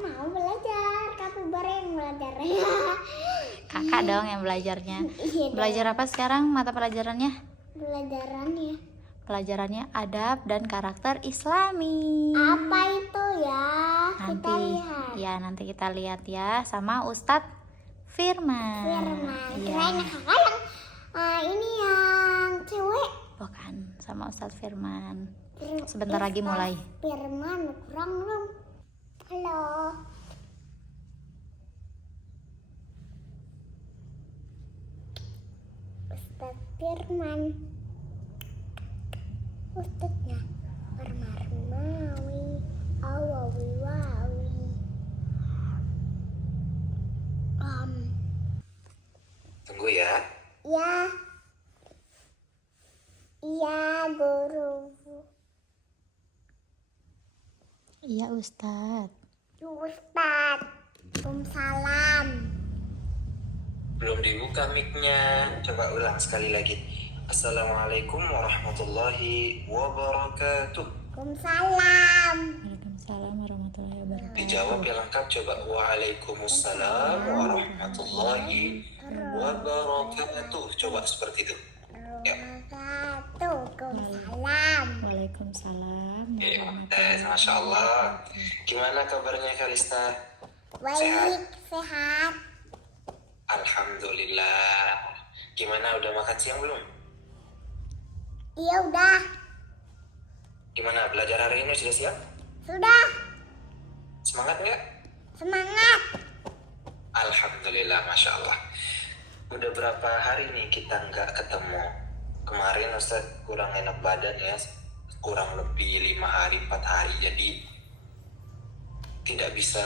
mau belajar, kamu baru yang belajar. Kakak dong yang belajarnya. Iya Belajar apa sekarang mata pelajarannya? Belajarannya. Pelajarannya adab dan karakter Islami. Apa itu ya? Kita Nanti lihat. ya nanti kita lihat ya sama Ustadz Firman. Firman. Iya. Kirain kakak yang ini yang cewek. Bukan, sama Ustadz Firman. Sebentar lagi mulai. Firman kurang belum? Halo. Ustadz Firman. Ustadznya Marmawi awawi wawi. Tunggu ya. Ya. Iya, guru. Iya Ustadz. Ustadz. Waalaikumsalam. Belum dibuka mic-nya. Coba ulang sekali lagi. Assalamualaikum warahmatullahi wabarakatuh. Waalaikumsalam. Waalaikumsalam warahmatullahi wabarakatuh. Dijawab yang lengkap coba. Waalaikumsalam warahmatullahi wabarakatuh. Coba seperti itu. Waalaikumsalam. Waalaikumsalam Masya Allah. Gimana kabarnya Kalista? Baik, sehat. Alhamdulillah. Gimana udah makan siang belum? Iya udah. Gimana belajar hari ini sudah siap? Sudah. Semangat nggak? Semangat. Alhamdulillah, Masya Allah. Udah berapa hari nih kita nggak ketemu? Kemarin Ustaz kurang enak badan ya, kurang lebih 5 hari, 4 hari. Jadi tidak bisa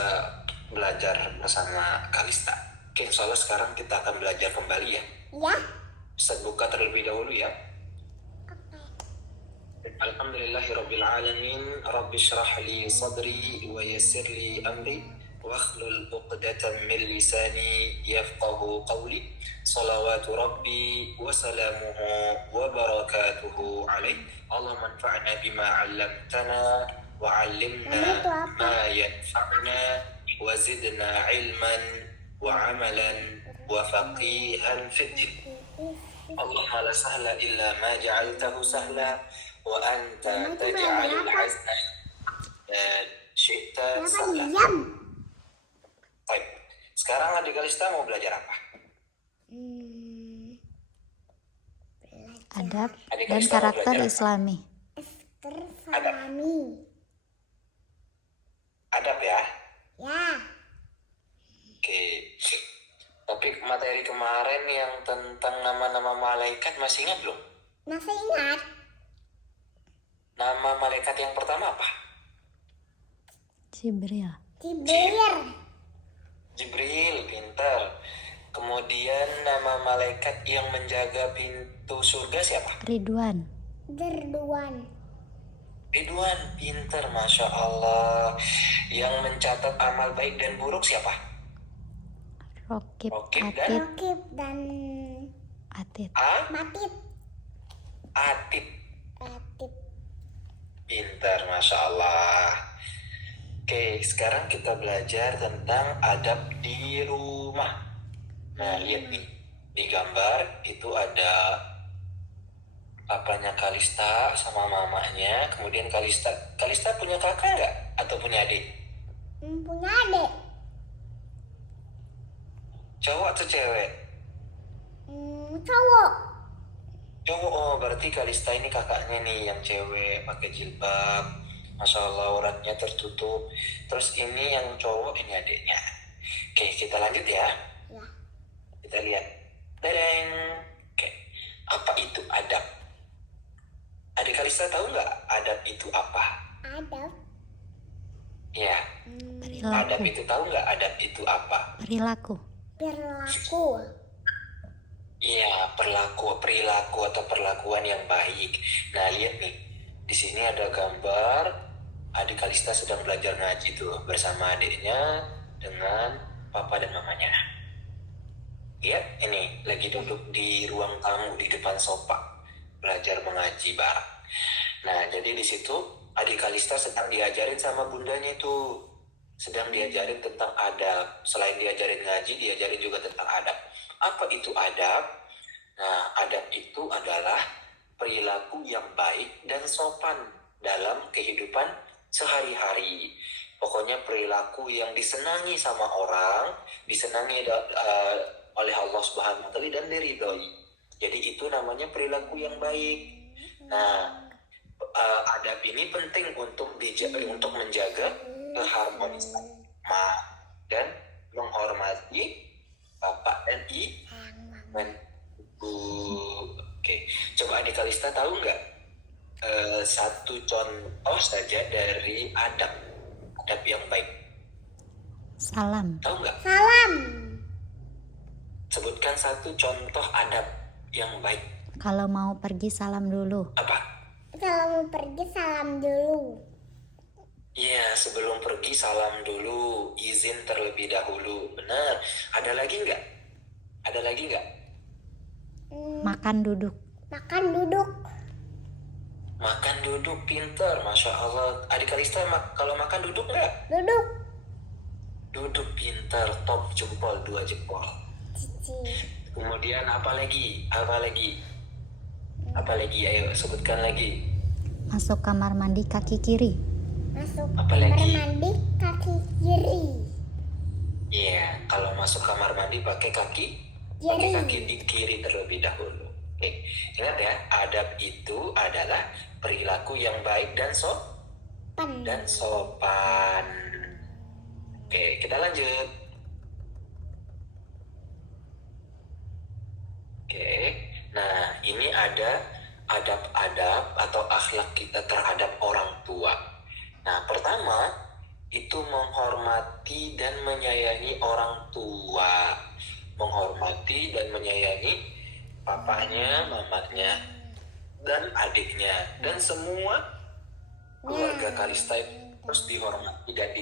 belajar bersama Kalista. Oke, insya Allah sekarang kita akan belajar kembali ya. Ya. Ustaz buka terlebih dahulu ya. Alhamdulillahirabbil alamin. Rabbi shrah li sadri wa yassir li amri واخلل عقدة من لساني يفقه قولي صلوات ربي وسلامه وبركاته عليه اللهم انفعنا بما علمتنا وعلمنا ما ينفعنا وزدنا علما وعملا وفقيها في الدين اللهم لا سهل إلا ما جعلته سهلا وأنت تجعل الحزن شئت سهلا. Baik, sekarang adik Kalista mau belajar apa? Adab Adik dan Kalista mau karakter belajar apa? Islami. Tersalami. Adab ya? Ya. Oke. Topik materi kemarin yang tentang nama-nama malaikat masih ingat belum? Masih ingat? Nama malaikat yang pertama apa? Jibril. Jibril, pintar. Kemudian nama malaikat yang menjaga pintu surga siapa? Ridwan. Derduan. Ridwan, pintar, Masya Allah. Yang mencatat amal baik dan buruk siapa? Rokib, Rokib Atid, Rakib dan Atid. Matid. Atid, Ratib. pintar, Masya Allah. Oke, sekarang kita belajar tentang adab di rumah. Nah, lihat nih. Di gambar itu ada papanya Kalista sama mamanya. Kemudian Kalista punya kakak nggak? Atau punya adik? Punya adik. Cowok atau cewek? Cowok. Cowok, oh berarti Kalista ini kakaknya nih yang cewek pakai jilbab. Masya Allah, auratnya tertutup. Terus ini yang cowok, ini adiknya. Oke, kita lanjut ya. Ya. Kita lihat. Dadang. Oke, apa itu adab? Adik Kalista tahu nggak adab itu apa? Adab. Ya, adab Perilaku. itu tahu nggak adab itu apa? Perilaku. Perilaku. Iya, perilaku atau perlakuan yang baik. Nah, lihat nih. Di sini ada gambar adik Kalista sedang belajar ngaji tuh bersama adiknya dengan papa dan mamanya. Lihat ini lagi duduk di ruang tamu di depan sofa belajar mengaji bareng. Nah, jadi di situ adik Kalista sedang diajarin sama bundanya itu sedang diajarin tentang adab. Selain diajarin ngaji, diajarin juga tentang adab. Apa itu adab? Nah, adab itu adalah perilaku yang baik dan sopan dalam kehidupan sehari-hari. Pokoknya perilaku yang disenangi sama orang, disenangi oleh Allah Subhanahu wa taala dan diridhoi. Jadi itu namanya perilaku yang baik. Nah, adab ini penting untuk menjaga keharmonisan dan menghormati bapak dan ibu. Oke, coba adik Kalista tahu nggak satu contoh saja dari adab yang baik? Salam. Tahu nggak? Salam. Sebutkan satu contoh adab yang baik. Kalau mau pergi salam dulu. Apa? Kalau mau pergi salam dulu. Iya, sebelum pergi salam dulu, izin terlebih dahulu. Benar. Ada lagi nggak? Ada lagi nggak? Makan duduk. Makan duduk. Makan duduk, pinter, Masya Allah. Adik Kalista kalau makan duduk nggak? Duduk. Duduk, pinter, top jempol, 2 jempol. Cici. Kemudian apa lagi? Apa lagi? Apa lagi? Ayo sebutkan lagi. Masuk kamar mandi kaki kiri. Masuk Apa kamar lagi? mandi kaki kiri. Iya, kalau masuk kamar mandi pakai kaki di kiri terlebih dahulu. Oke, ingat ya, adab itu adalah perilaku yang baik dan sopan. Oke, kita lanjut. Oke, nah ini ada adab-adab atau akhlak kita terhadap orang tua. Nah, pertama itu menghormati dan menyayangi orang tua. Menghormati dan menyayangi papanya, mamanya, dan adiknya. Dan semua keluarga Kalista harus dihormati dan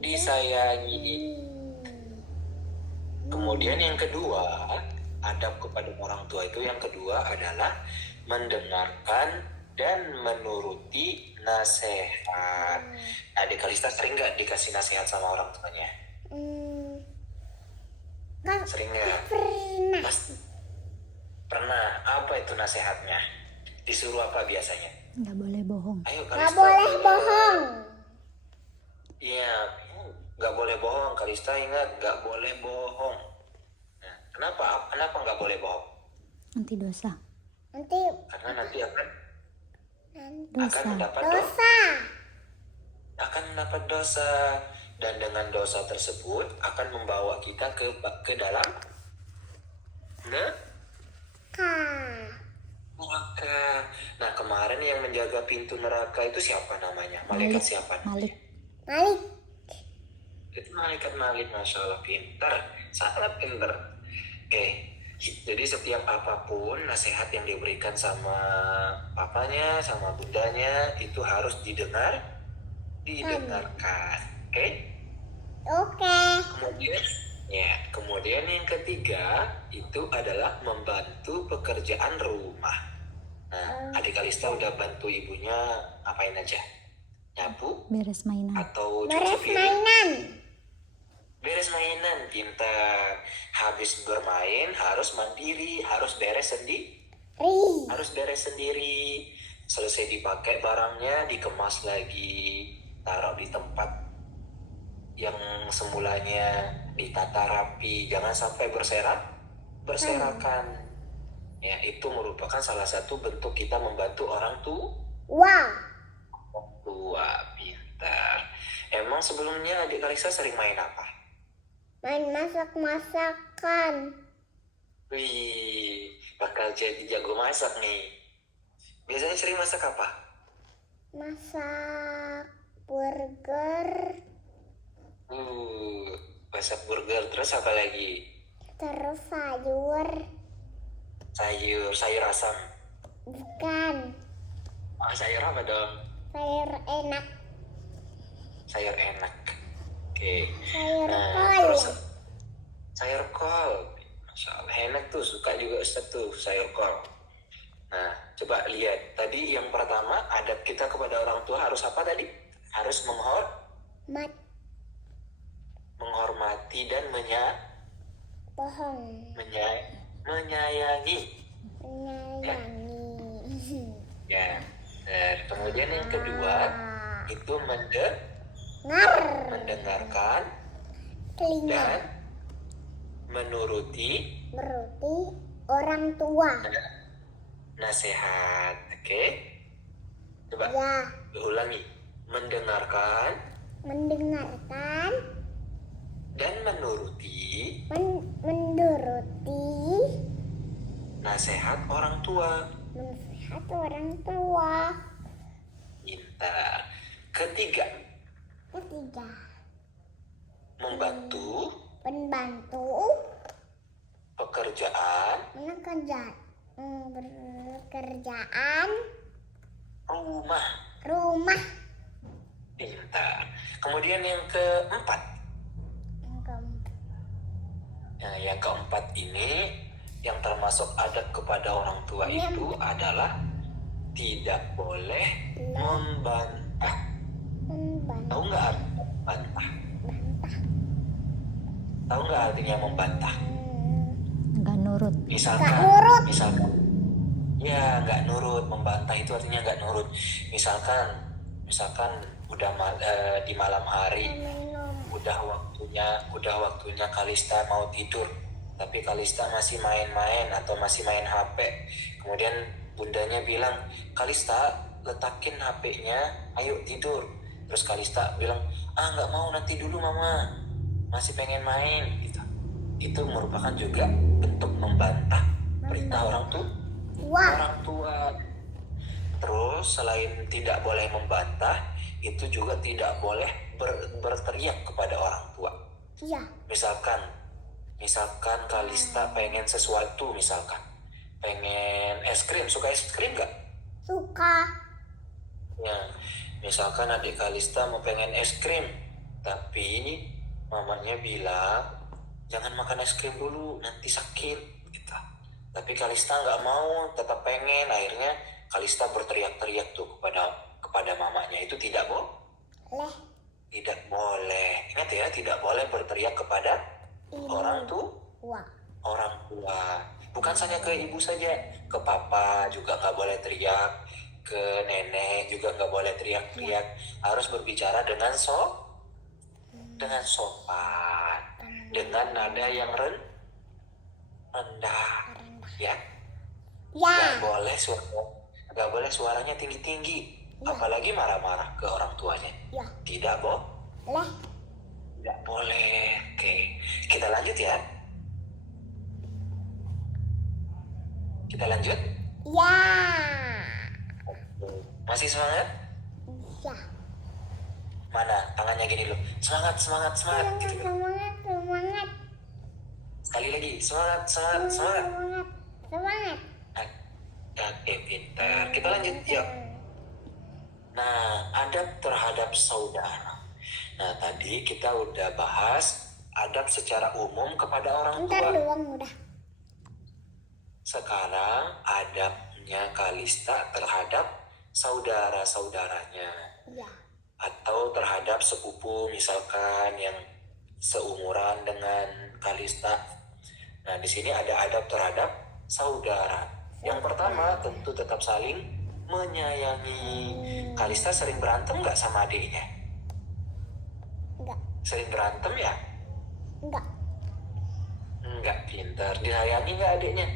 disayangi. Kemudian yang kedua, adab kepada orang tua itu yang kedua adalah mendengarkan dan menuruti nasihat. Adik Kalista sering nggak dikasih nasihat sama orang tuanya? Sering nggak? Pernah. Pernah. Apa itu nasihatnya? Disuruh apa biasanya? Nggak boleh bohong. Ayo Gak Kalista. boleh bohong. Iya, nggak boleh bohong. Kalista ingat, nggak boleh bohong. Nah, kenapa? Kenapa nggak boleh bohong? Nanti dosa. Nanti Karena nanti akan Dosa. mendapat dosa. akan mendapat dosa, dan dengan dosa tersebut akan membawa kita ke dalam neraka. Nah, kemarin yang menjaga pintu neraka itu siapa namanya? Malaikat siapa? Malik. Malik. Itu malaikat Malik, Masya Allah, pintar, sangat pintar. Jadi setiap apapun nasihat yang diberikan sama papanya, sama bundanya itu harus didengarkan. Oke? Oke. Kemudian yang ketiga itu adalah membantu pekerjaan rumah. Nah, adik Kalista udah bantu ibunya ngapain aja? Nyapu Beres mainan. atau cuci Beres piring? mainan. Beres mainan, pintar. Habis bermain harus mandiri, harus beres sendiri. Selesai dipakai barangnya, dikemas lagi, taruh di tempat yang semulanya, ditata rapi, jangan sampai berserakan. Ya, itu merupakan salah satu bentuk kita membantu orang Wah. tua, pintar. Emang sebelumnya adik Kalista sering main apa? Main masak-masakan. Wih, bakal jadi jago masak nih. Biasanya sering masak apa? Masak burger. Masak burger, terus apa lagi? Terus sayur. Sayur asam. Bukan. Sayur apa dong? Sayur enak. Sayur enak. Oke. Sayur kol. Terus sayur kol. Masya Allah, enak tuh, suka juga Ustaz tuh sayur kol. Nah, coba lihat. Tadi yang pertama, adab kita kepada orang tua harus apa tadi? Harus menghormati dan Pohon. menyayangi. Menyayangi. Ya. Kemudian yang kedua itu mendengarkan Telinga. dan menuruti Orang tua. nasihat. Oke? Coba Ya. ulangi. Mendengarkan dan menuruti Menuruti nasihat orang tua. nasihat orang tua. Pintar. Ketiga, membantu pekerjaan pekerjaan rumah. Pintar. Kemudian yang keempat. Nah, yang keempat ini yang termasuk adab kepada orang tua itu adalah tidak boleh membantah. Tahu nggak artinya membantah? Tahu nggak artinya membantah? Nggak nurut. Misalkan, ya nggak nurut. Membantah itu artinya nggak nurut. Misalkan udah di malam hari, udah waktunya Kalista mau tidur, tapi Kalista masih main-main atau masih main HP. Kemudian bundanya bilang, Kalista letakin HP-nya, ayo tidur. Terus Kalista bilang, nggak mau, nanti dulu mama, masih pengen main. Gitu. Itu merupakan juga bentuk membantah perintah orang tua. Terus selain tidak boleh membantah, itu juga tidak boleh berteriak kepada orang tua. Iya. Misalkan Kalista pengen sesuatu, pengen es krim. Suka es krim nggak? Suka. Ya, misalkan adik Kalista mau pengen es krim, tapi mamanya bilang jangan makan es krim dulu, nanti sakit. Gitu. Tapi Kalista nggak mau, tetap pengen. Akhirnya Kalista berteriak-teriak tuh kepada mamanya. Itu tidak boleh. Tidak boleh. Ingat ya, tidak boleh berteriak kepada orang tua. Bukan saja ke ibu saja, ke papa juga nggak boleh teriak, ke nenek juga nggak boleh teriak-teriak. Harus berbicara dengan sopan, dengan nada yang rendah, ya. Nggak boleh suaranya tinggi-tinggi, apalagi marah-marah ke orang tuanya. Ya. Tidak boleh. Oke, kita lanjut ya. Kita lanjut. Ya. Masih semangat? Ya. Mana tangannya gini loh. Semangat. Gitu. Semangat. Sekali lagi, semangat. Semangat. Oke, pintar. Kita lanjut, yuk. Nah, adab terhadap saudara. Nah, tadi kita udah bahas adab secara umum kepada orang tua. Bentar doang udah. Sekarang adabnya Kalista terhadap saudara-saudaranya. Ya. Atau terhadap sepupu misalkan yang seumuran dengan Kalista. Nah, di sini ada adab terhadap saudara. Yang pertama tentu tetap saling menyayangi. Kalista sering berantem nggak sama adiknya? Enggak. Sering berantem ya? Enggak, pintar. Disayangi nggak adiknya?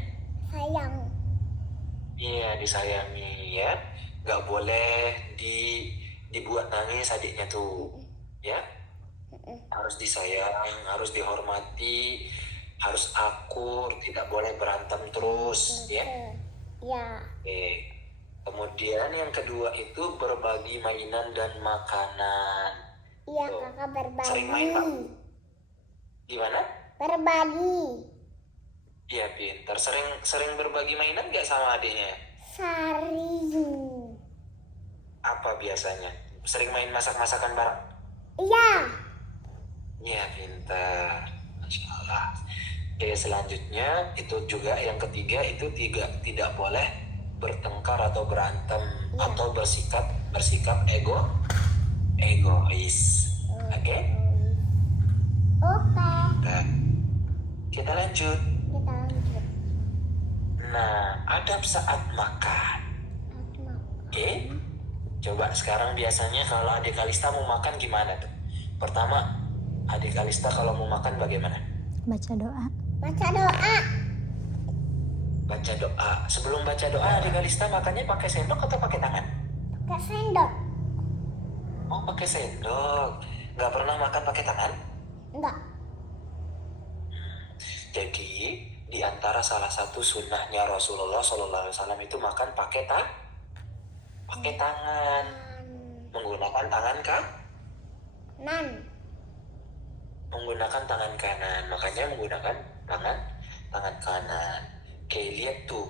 Sayang. Iya, disayangi ya. Nggak boleh dibuat nangis adiknya tuh, ya. Harus disayang, harus dihormati, harus akur, tidak boleh berantem terus, ya. Ya. Oke. Kemudian yang kedua itu berbagi mainan dan makanan. Iya, Tuh. kakak berbagi. Sering main, Pak? Gimana? Berbagi. Iya, pintar. Sering berbagi mainan nggak sama adiknya? Sering. Apa biasanya? Sering main masak-masakan bareng? Iya. Iya, pintar. Masya Allah. Oke, selanjutnya itu juga yang ketiga itu tidak boleh bertengkar atau berantem atau bersikap egois. Oke? Oke. lanjut. Kita lanjut. Nah, adab saat makan. Oke. Coba sekarang biasanya kalau adik Kalista mau makan gimana tuh? Pertama, adik Kalista kalau mau makan bagaimana? Baca doa. Baca doa. Baca doa. Sebelum baca doa, adik Kalista makannya pakai sendok atau pakai tangan? Pakai sendok. Oh, pakai sendok. Nggak pernah makan pakai tangan? Enggak. Jadi, di antara salah satu sunnahnya Rasulullah SAW itu makan pakai tangan. Menggunakan tangan Nan. menggunakan tangan kanan. Makanya menggunakan tangan kanan. Oke, lihat tuh.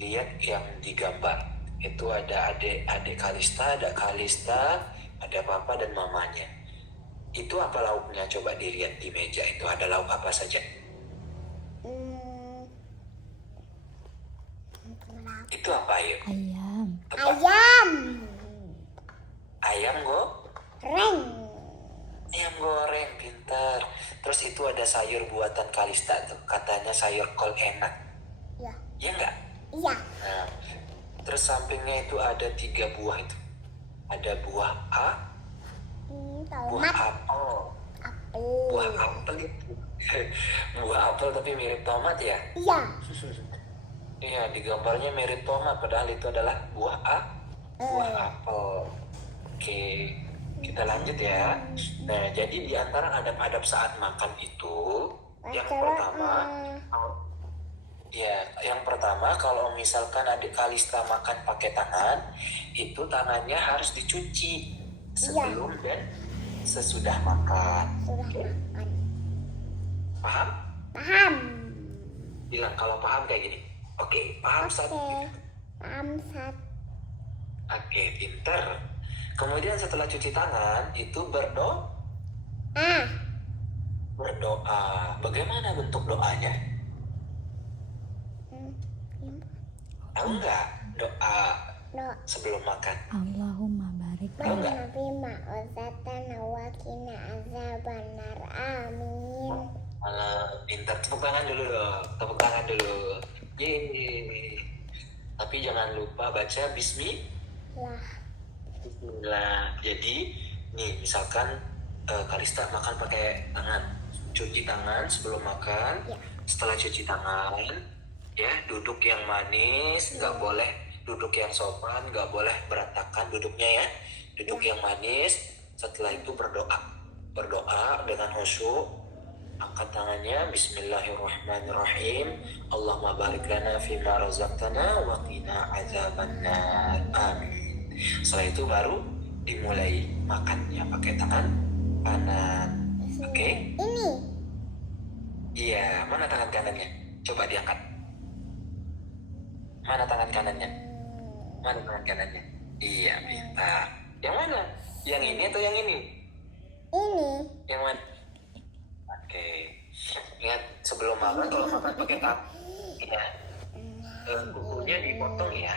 Lihat yang digambar. Itu ada adik Kalista, ada papa dan mamanya. Itu apa lauknya? Coba dilihat di meja itu ada lauk apa saja. Itu apa ya? Ayam. Tebak. Ayam. Ayam Reng. ayam goreng, pintar. Terus itu ada sayur buatan Kalista tuh, katanya sayur kol enak. Ya. Ya enggak? Iya. Nah, terus sampingnya itu ada 3 buah itu. Ada buah buah Tomat. apel. Apel. Buah apel itu. Buah apel tapi mirip tomat ya? Iya. Iya, di gambarnya mirip tomat padahal itu adalah buah apel. Oke, kita lanjut ya. Nah, jadi di antara adab-adab saat makan itu, yang pertama kalau misalkan adik Kalista makan pakai tangan, itu tangannya harus dicuci sebelum dan sesudah makan. Sudah makan. Paham? Paham. Bilang kalau paham kayak gini. Oke, paham Sat? Oke. Paham Sat. Oke, pinter. Kemudian setelah cuci tangan itu berdoa. Bagaimana bentuk doanya? Tahu nggak doa sebelum makan? Allahumma barik. Tahu nggak? Nabi ma'uzatan wakina azabannar. Amin. Pinter. Tepuk tangan dulu dong. Tepuk tangan dulu. Yeay. Tapi jangan lupa baca Bismillah. Jadi nih misalkan Kalista makan pakai tangan, cuci tangan sebelum makan. Ya. Setelah cuci tangan, ya duduk yang manis, nggak boleh duduk yang sopan, nggak boleh berantakan duduknya ya. Duduk yang manis. Setelah itu berdoa dengan khusyuk. Angkat tangannya, Bismillahirrahmanirrahim. Allahumma barik lana fima razaqtana wa qina azabannar. Amin. Setelah itu baru dimulai makannya pakai tangan kanan. Oke? Ini. Iya, mana tangan kanannya? Coba diangkat. Mana tangan kanannya? Mana tangan kanannya? Iya, pintar. Yang mana? Yang ini atau yang ini? Ini. Yang mana? Oke. Ingat sebelum makan kalau makan pakai tangan, ya, kukunya dipotong ya,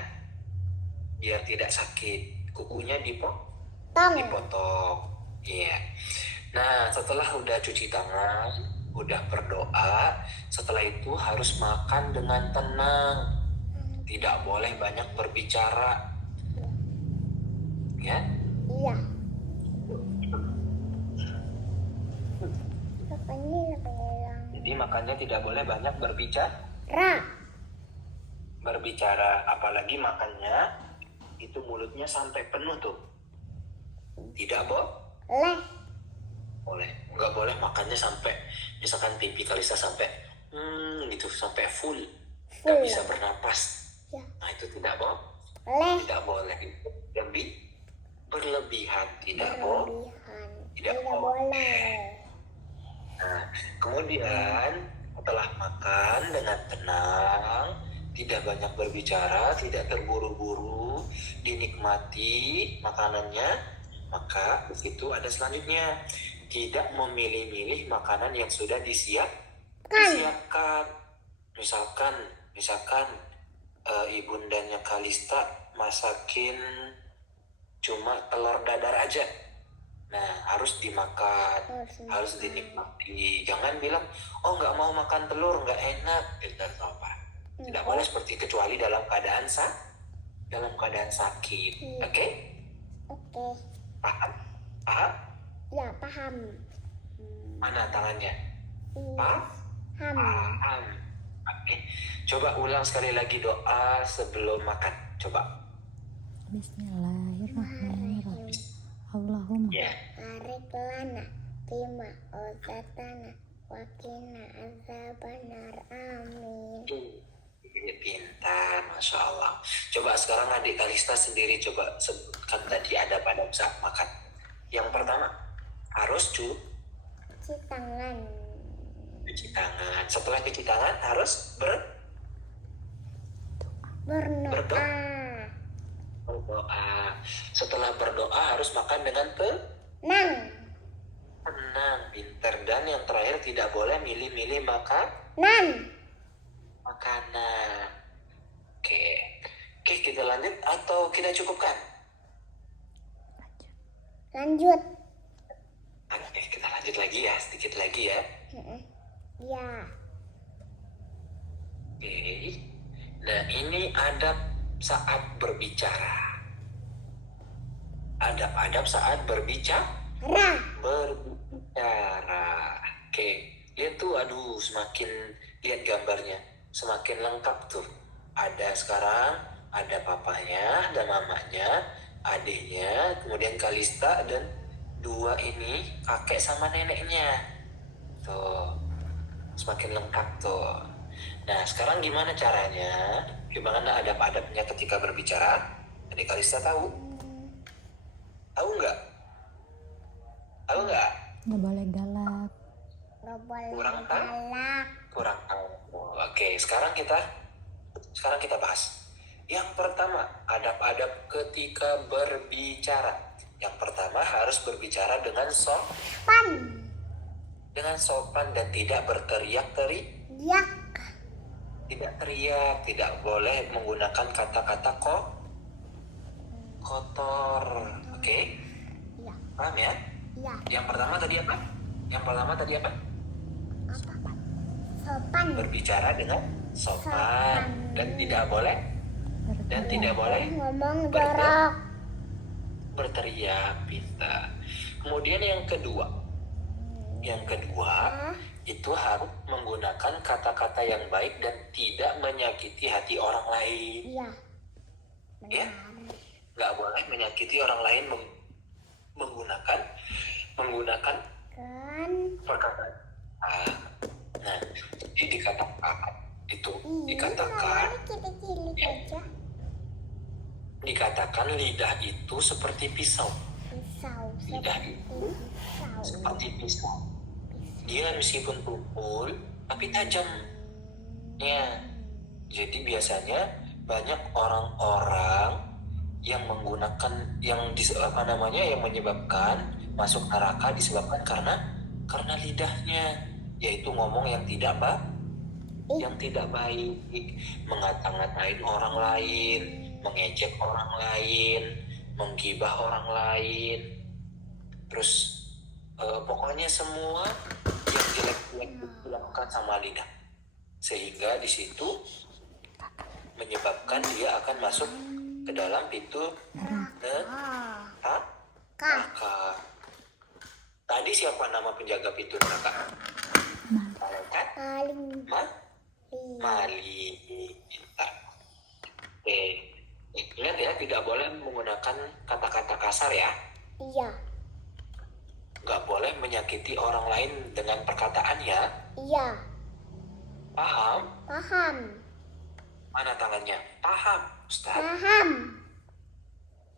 biar tidak sakit. Kukunya dipotong. Iya. Nah, setelah udah cuci tangan, udah berdoa, setelah itu harus makan dengan tenang. Tidak boleh banyak berbicara. Ya? Iya. Apa ini bilang? Jadi makannya tidak boleh banyak Ra. berbicara, apalagi makannya itu mulutnya sampai penuh tuh. Tidak boleh. Nggak boleh makannya sampai misalkan pipi Kalista sampai gitu sampai full. Nggak bisa bernapas. Ya. Nah, itu tidak boleh. Tidak boleh. Lebih berlebihan tidak boleh. Tidak boleh. Nah, kemudian setelah makan dengan tenang, tidak banyak berbicara, tidak terburu-buru, dinikmati makanannya, maka itu ada selanjutnya. Tidak memilih-milih makanan yang sudah disiapkan. Misalkan ibundanya Kalista masakin cuma telur dadar aja. Nah, harus dimakan, harus dinikmati. Jangan bilang, oh nggak mau makan telur, nggak enak. Dan apa? Tidak boleh seperti kecuali dalam keadaan sakit. Oke? Oke. Paham? Paham? Ya, paham. Mana tangannya? Paham? Paham. Oke. Coba ulang sekali lagi doa sebelum makan. Coba. Bismillahirrahmanirrahim. Allahumma Ya. Barik lana bima ozatana wakina azabannar. Amin. Pintar, Masya Allah. Coba sekarang adik Kalista sendiri coba sebutkan tadi adab-adab saat makan. Yang pertama, harus Cuci tangan. cuci tangan. Setelah cuci tangan harus Berdoa. berdoa. Setelah berdoa harus makan dengan Nang. tenang, pintar. Dan yang terakhir tidak boleh milih-milih Nan. makanan. Oke, kita lanjut atau kita cukupkan? Lanjut. Oke, kita lanjut lagi ya, sedikit lagi ya. Ya. Oke. Nah, ini adab saat berbicara. Adab-adab saat berbicara. Oke, lihat tuh, aduh, semakin lihat gambarnya, semakin lengkap tuh. Ada sekarang, ada papanya dan mamanya, adiknya, kemudian Kalista dan dua ini kakek sama neneknya. Tuh, semakin lengkap tuh. Nah, sekarang gimana caranya? Gimana adab-adabnya ketika berbicara? Adik Kalista tahu? Tahu nggak? Tahu nggak? nggak boleh galak. Gak boleh Kurang galak. Kurang tahu. Oke, sekarang kita bahas. Yang pertama, adab-adab ketika berbicara. Yang pertama harus berbicara dengan sopan dan tidak berteriak-teriak. Yak. Tidak teriak, tidak boleh menggunakan kata-kata kotor. Oke? Ya. Paham ya? Ya. Yang pertama tadi apa? Apa? Sopan. Berbicara dengan sopan dan tidak boleh Ngomong jorok. berteriak, pintar. Kemudian yang kedua itu harus menggunakan kata-kata yang baik dan tidak menyakiti hati orang lain. Iya. Ya, nggak boleh menyakiti orang lain menggunakan Kan. perkataan. Nah, jadi dikatakan lidah itu seperti pisau. Lidah itu seperti pisau. Dia meskipun tumpul tapi tajam. Ya. Jadi biasanya banyak orang-orang yang menggunakan yang menyebabkan masuk neraka disebabkan karena lidahnya, yaitu ngomong yang tidak baik, mengata-ngatain orang lain, mengejek orang lain, menggibah orang lain, terus pokoknya semua yang jelek-jelek dilakukan sama lidah, sehingga di situ menyebabkan dia akan masuk ke dalam pintu neraka. Tadi siapa nama penjaga pintu neraka? Malaikat Mali. Oke, ingat ya, tidak boleh menggunakan kata-kata kasar ya. Iya. Nggak boleh menyakiti orang lain dengan perkataan ya. Iya. Paham? Paham. Mana tangannya? Paham, Ustaz? Paham.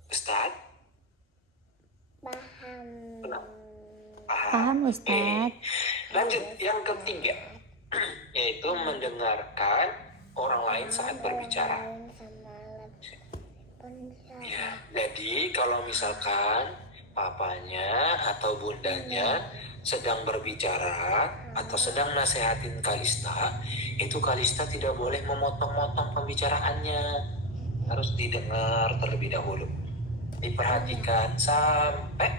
Ustaz? Paham. Paham, Ustaz. Lanjut, yang ketiga, yaitu mendengarkan orang lain saat berbicara. Ya, jadi kalau misalkan papanya atau bundanya sedang berbicara atau sedang nasehatin Kalista, itu Kalista tidak boleh memotong-motong pembicaraannya. Harus didengar terlebih dahulu, diperhatikan sampai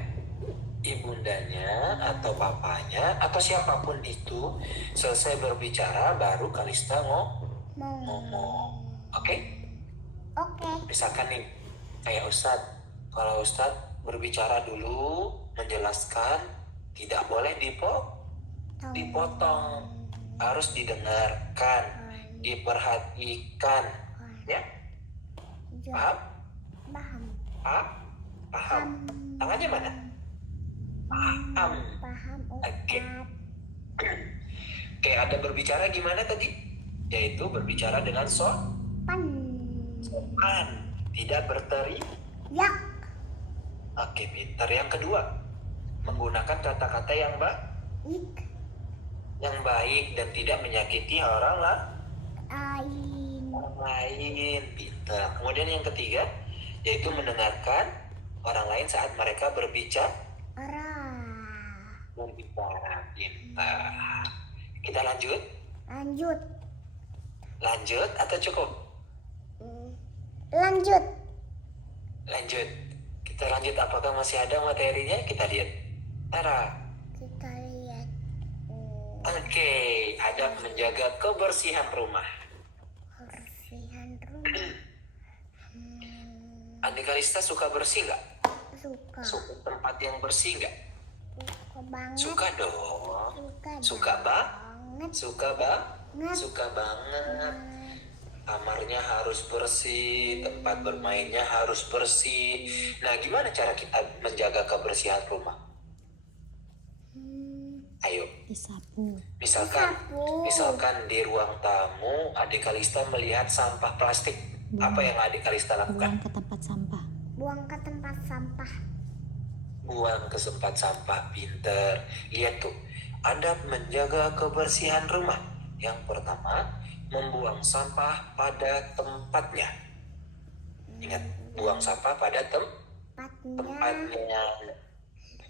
ibundanya atau papanya atau siapapun itu selesai berbicara, baru Kalista ngomong. Oke? Oke. Misalkan nih, kayak Ustadz, kalau Ustadz berbicara dulu, menjelaskan, tidak boleh dipotong, harus didengarkan, diperhatikan, ya? Paham? Paham. Paham? Tangannya mana? Paham. Paham Oke. Ustaz. Oke, ada berbicara gimana tadi? Yaitu berbicara dengan Pan. sopan, tidak berteriak. Yak. Oke, pintar. Yang kedua, menggunakan kata-kata yang baik dan tidak menyakiti orang lain. Pintar. Kemudian yang ketiga, yaitu mendengarkan orang lain saat mereka berbicara. Pintar. Kita lanjut atau cukup? Lanjut. Kita lanjut. Apakah masih ada materinya? Kita lihat. Tara. Kita lihat. Oke, adab menjaga kebersihan rumah. Kebersihan rumah. Adik Kalista suka bersih nggak? Suka. Suka tempat yang bersih nggak? Suka banget. Suka dong. Suka banget. Suka banget. Kamarnya harus bersih, tempat bermainnya harus bersih. Nah, gimana cara kita menjaga kebersihan rumah? Ayo. Disapu. Misalkan di ruang tamu adik Kalista melihat sampah plastik. Apa yang adik Kalista lakukan? Buang ke tempat sampah. Buang ke tempat sampah. Buang ke tempat sampah. Pinter. Lihat tuh, adab menjaga kebersihan rumah. Yang pertama, membuang sampah pada tempatnya. Ingat, buang sampah pada tempatnya.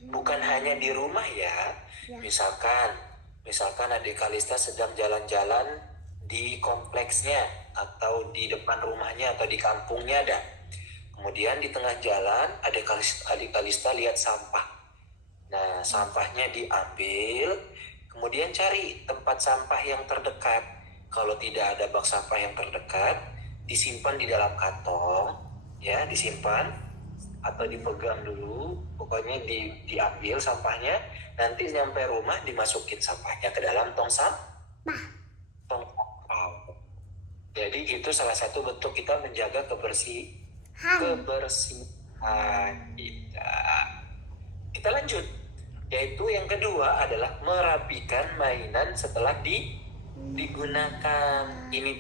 Bukan hanya di rumah ya. Misalkan adik Kalista sedang jalan-jalan di kompleksnya atau di depan rumahnya atau di kampungnya ada. Kemudian di tengah jalan adik Kalista lihat sampah. Nah, sampahnya diambil, kemudian cari tempat sampah yang terdekat. Kalau tidak ada bak sampah yang terdekat, disimpan di dalam kantong, ya, disimpan atau dipegang dulu. Pokoknya diambil sampahnya, nanti nyampe rumah dimasukin sampahnya ke dalam tong sampah. Jadi itu salah satu bentuk kita menjaga kebersihan kita. Kita lanjut. Yaitu yang kedua adalah merapikan mainan setelah digunakan. Ini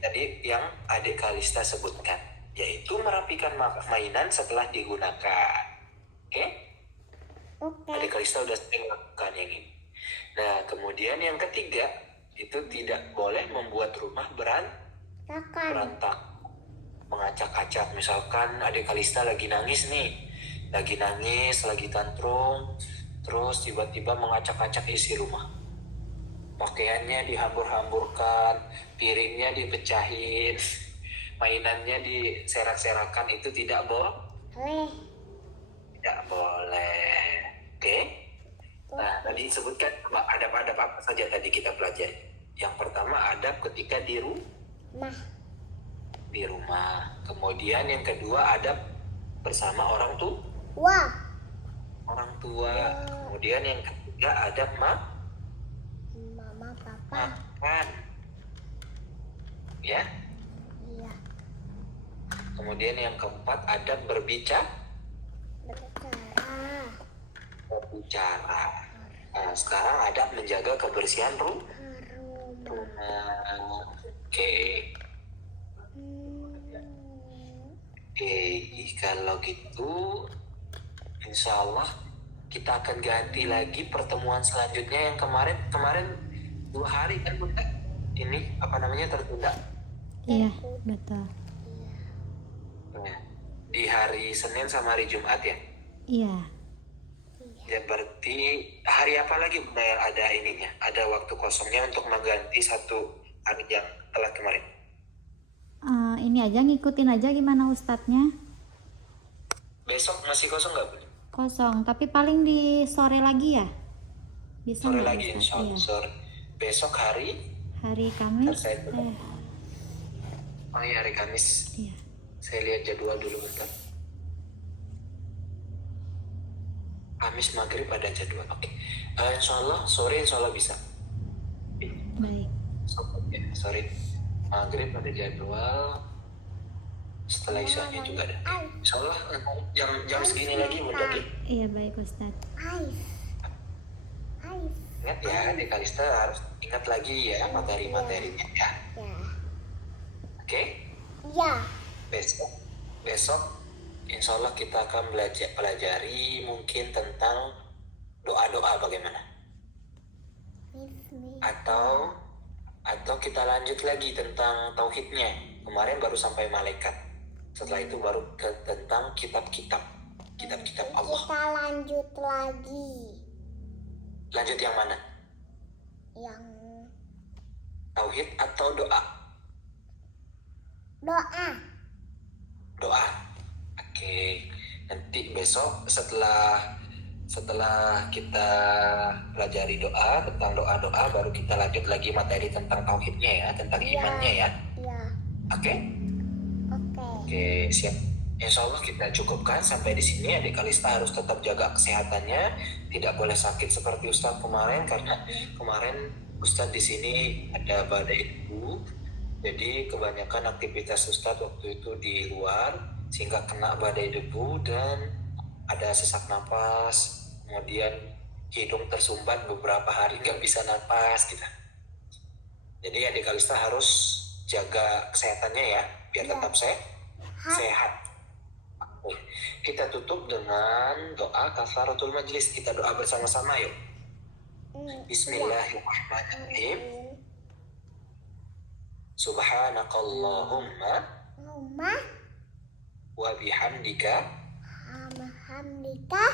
tadi yang adik Kalista sebutkan, yaitu merapikan mainan setelah digunakan. Oke? Adik Kalista udah sering melakukan yang ini. Nah, kemudian yang ketiga, itu tidak boleh membuat rumah berantak, mengacak-acak. Misalkan adik Kalista lagi nangis, lagi tantrum, terus tiba-tiba mengacak-acak isi rumah. Pakaiannya dihambur-hamburkan, piringnya dipecahin, mainannya diserak-serakan, itu tidak boleh. Oke? Nah, tadi disebutkan adab-adab apa saja tadi kita pelajari. Yang pertama, adab ketika di rumah. Kemudian yang kedua, adab bersama orang tua. Kemudian yang ketiga, adab Mama, Papa. makan. Ya. Iya. Kemudian yang keempat, adab berbicara. Nah, sekarang adab menjaga kebersihan rumah. Oke, kalau gitu, insya Allah kita akan ganti lagi pertemuan selanjutnya. Yang kemarin 2 hari kan Bunda? Ini tertunda. Iya, betul. Di hari Senin sama hari Jumat ya? Iya. Ya berarti hari apa lagi Bunda yang ada ininya? Ada waktu kosongnya untuk mengganti 1 hari yang telah kemarin. Ini aja ngikutin aja gimana ustadznya. Besok masih kosong nggak Bunda? Kosong, tapi paling di sore lagi ya? Bisa Sore nggak, lagi Ustadz? insya Allah. Iya. Sore. Besok hari, Hari Kamis. Saya tutup. oh iya hari Kamis. Iya. Saya lihat jadwal dulu bentar. Kamis maghrib ada jadwal. Oke. Insya Allah sore insya Allah bisa. Baik. Sorry. Maghrib ada jadwal. Setelah isyanya juga ada. Insya Allah jam segini lagi Bunda Ki. Iya baik Ustadz. Ais. Ais. Ingat ya, di Kalista harus ingat lagi ya materi-materinya ya. Ya. Oke? Ya. Besok insya Allah kita akan pelajari mungkin tentang doa-doa bagaimana. Atau kita lanjut lagi tentang tauhidnya. Kemarin baru sampai malaikat. Setelah itu baru tentang kitab-kitab Allah. Kita lanjut lagi. Lanjut yang mana? Yang Tauhid atau doa? doa. Doa. Oke. Nanti besok setelah kita pelajari doa, tentang doa-doa, baru kita lanjut lagi materi tentang tauhidnya ya, tentang imannya ya. Ya. Oke? Oke. Oke, siap. Insya Allah kita cukupkan sampai di sini. Adik Kalista harus tetap jaga kesehatannya, tidak boleh sakit seperti Ustadz kemarin, karena kemarin Ustadz di sini ada badai debu. Jadi kebanyakan aktivitas Ustadz waktu itu di luar, sehingga kena badai debu dan ada sesak napas, kemudian hidung tersumbat beberapa hari nggak bisa napas gitu. Jadi adik Kalista harus jaga kesehatannya ya, biar tetap sehat. Kita tutup dengan doa kafaratul majlis. Kita doa bersama-sama yuk. Bismillahirrahmanirrahim. Subhanakallahumma wa bihamdika Alhamdulillah.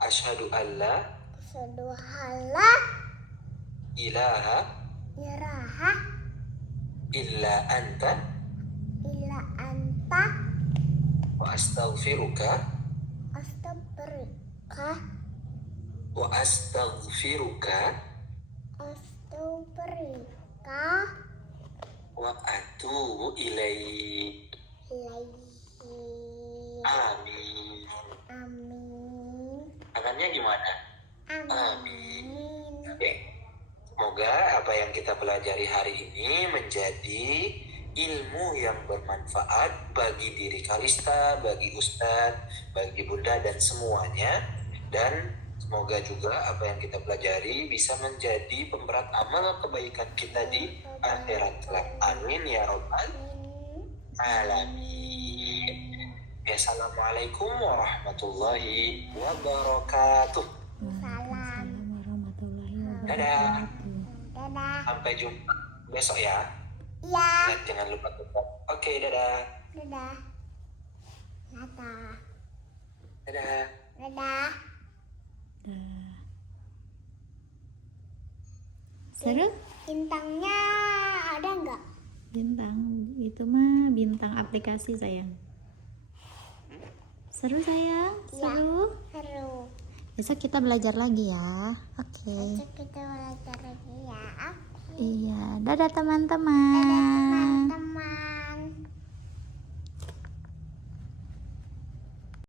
asyhadu an la Saduhallah. ilaha Iraha. illa anta Ila anta. wa astaghfiruka Astagfirullah. wa astaghfiruka Astagfirullah. wa atubu ilaik. Ilaihi. Amin. Amin. Tangannya gimana? Amin. Oke. Semoga apa yang kita pelajari hari ini menjadi ilmu yang bermanfaat bagi diri Kalista, bagi Ustadz, bagi Bunda dan semuanya. Dan semoga juga apa yang kita pelajari bisa menjadi pemberat amal kebaikan kita di akhirat kelak. Amin ya rabbal alamin. Assalamualaikum warahmatullahi wabarakatuh. Salam. Warahmatullahi Dadah. wabarakatuh. Dadah. Sampai jumpa besok ya. Ya. Ingat jangan lupa tetap. Oke, dadah. Dadah. Dadah. Dadah. Dadah. Seru? Bintangnya ada nggak? Bintang itu mah bintang aplikasi sayang. Seru sayang, seru. Seru. Besok kita belajar lagi ya. Oke. Besok kita belajar lagi ya. Oke. Iya, dadah Dadah teman-teman. teman-teman.